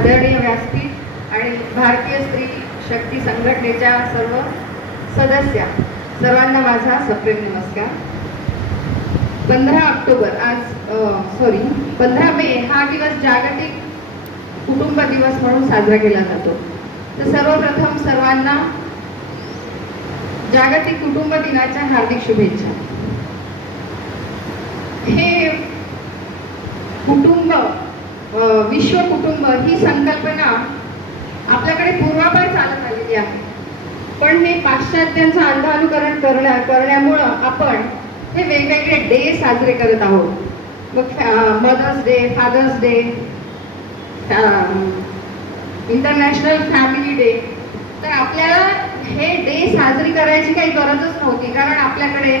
आदरणीय व्यासपीठ आणि भारतीय स्त्री शक्ती संघटनेच्या सर्व सदस्या सर्वांना माझा सप्रेम नमस्कार. 15 मे हा दिवस जागतिक कुटुंब दिवस म्हणून साजरा केला जातो. तर सर्वप्रथम सर्वांना जागतिक कुटुंब दिनाच्या हार्दिक शुभेच्छा. हे कुटुंब, विश्व कुटुंब ही संकल्पना आपल्याकडे पूर्वापार चालत आलेली आहे, पण हे पाश्चात्यांचं अंधानुकरण करण्यामुळं आपण हे वेगवेगळे डे साजरे करत आहोत. मग mother's day, father's day, international family day. तर आपल्याला हे डे साजरी करायची काही गरजच नव्हती, कारण आपल्याकडे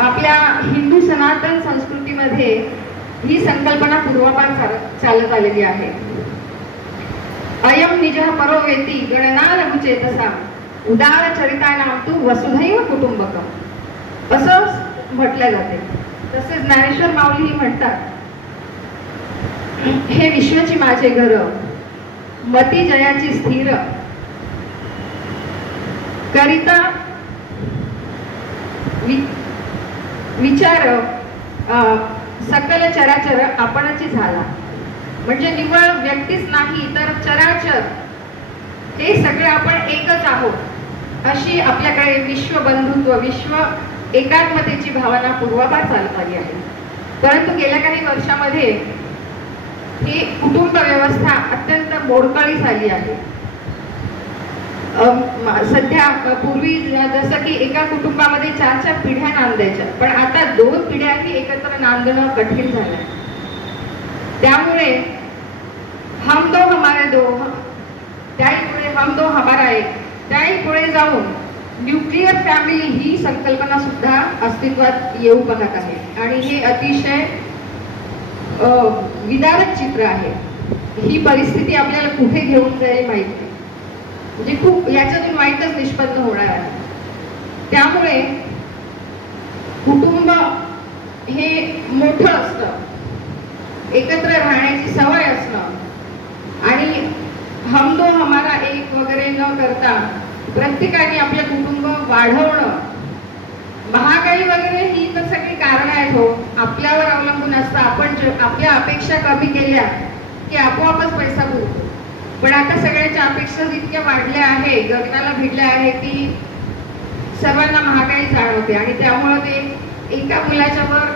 आपल्या हिंदू सनातन संस्कृतीमध्ये ही संकल्पना पूर्वापार चालत आलेली आहे. अयम निजः परो वेती गणना लघुचेतसा उदार चरितानां तु वसुधैव कुटुंबकम असं म्हटलं जाते. तसेच ज्ञानेश्वर माऊली म्हणतात, हे विश्वची माझे घर, मती जयाची स्थिर करिता विचार सकल चराचर आपणची झाला. म्हणजे निव्वळ व्यक्तीच नाही तर चराचर हे सगळे आपण एकच आहोत, अशी आपल्याकडे विश्व बंधुत्व, विश्व एकात्मतेची भावना पूर्वापार चालत आली आहे. परंतु गेल्या काही वर्षामध्ये ही कुटुंब व्यवस्था अत्यंत मोडकळीस आली आहे. सध्या पूर्वी जसं की एका कुटुंबामध्ये 4 पिढ्या नांदायच्या, पण आता 2 पिढ्याही एकत्र नांदणं कठीण झालंय. त्यामुळे हम दो हमारे दो, त्याही पुढे हम दो हमारा एक, त्याही पुढे जाऊन न्यूक्लिअर फॅमिली ही संकल्पना सुद्धा अस्तित्वात येऊ पाहत आहे. आणि हे अतिशय विदारक चित्र आहे. ही परिस्थिती आपल्याला कुठे घेऊन जाईल माहिती नाही, म्हणजे खूप याच्यातून वाईटच निष्पन्न होणार आहे. त्यामुळे कुटुंब हे मोठं असतं, एकत्र राहण्याची सवय असणं आणि हम दो हमारा एक वगैरे न करता प्रत्येकाने आपलं कुटुंब वाढवणं. महागाई वगैरे ही तर सगळी कारणं आहेत हो, आपल्यावर अवलंबून असतं. आपण आपल्या अपेक्षा कमी केल्या की आपोआपच पैसा पुरतो. पण आता सगळ्याच्या अपेक्षा इतक्या वाढल्या आहे, गगनाला भिडल्या आहे की सर्वांना महागाई जाणवते आणि त्यामुळे ते एका मुलाच्या वर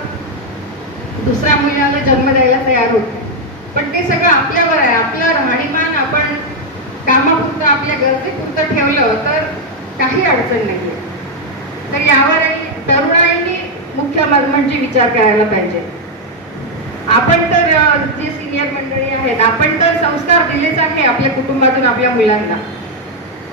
दुसऱ्या मुलाला जन्म द्यायला तयार होते. पण ते सगळं आपल्यावर आहे. आपलं राहणीमान आपण कामापुरतं, आपल्या गरजेपुरतं ठेवलं तर काही अडचण नाही. तर यावरही तरुणाईंनी मुख्य म्हणजे विचार करायला पाहिजे. आपण तर जे सिनियर मंडळी आहेत, आपण तर संस्कार दिलेच आहे आपल्या कुटुंबातून आपल्या मुलांना,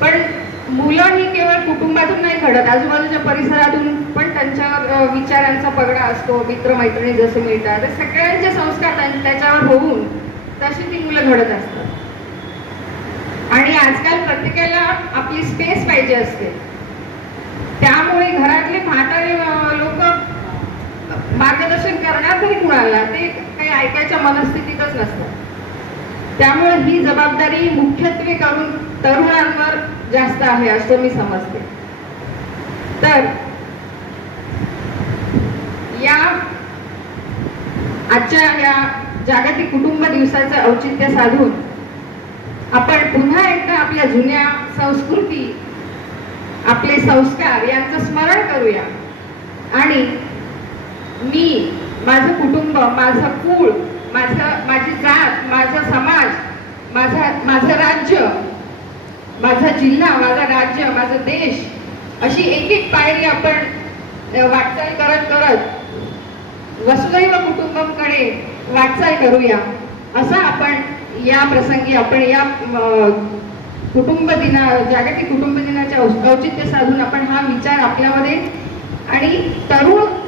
पण मुलं ही केवळ कुटुंबातून नाही घडत, आजूबाजूच्या परिसरातून पण त्यांच्यावर विचारांचा पगडा असतो. मित्रमैत्रिणी जसे मिळतात, सगळ्यांचे संस्कार त्याच्यावर होऊन तशी ती मुलं घडत असतात. आणि आजकाल प्रत्येकाला आपली स्पेस पाहिजे असते. त्यामुळे घरातले म्हातारे लोक मार्गदर्शन करणार तरी कुणाला, ते काही ऐकायच्या मनस्थितीतच नसतात. त्यामुळे ही जबाबदारी मुख्यत्वे करून तरुणांवर जास्त आहे असं मी समजते. तर या आजच्या या जागतिक कुटुंब दिवसाचं औचित्य साधून आपण पुन्हा एकदा आपल्या जुन्या संस्कृती, आपले संस्कार यांचं स्मरण करूया आणि मी, माझं कुटुंब, माझं कुळ, माझी जात, माझा समाज, माझं राज्य, माझा जिल्हा, माझा राज्य, माझा देश, अशी एक एक पायरी आपण वाटचाल करत करत वसुधैव कुटुंबमकडे वाटचाल करूया. असं आपण या प्रसंगी आपण या जागतिक कुटुंब दिनाच्या औचित्य साधून आपण हा विचार आपल्यामध्ये आणि तरुण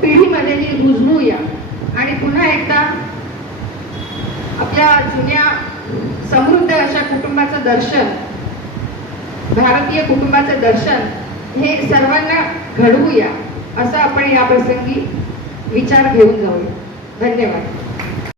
पिढीमध्येही रुजवूया आणि पुन्हा एकदा आपल्या जुन्या समृद्ध अशा कुटुंबाचं दर्शन, भारतीय कुटुंबाचं दर्शन हे सर्वांना घडवूया, असं आपण या प्रसंगी विचार घेऊन जाऊया. धन्यवाद.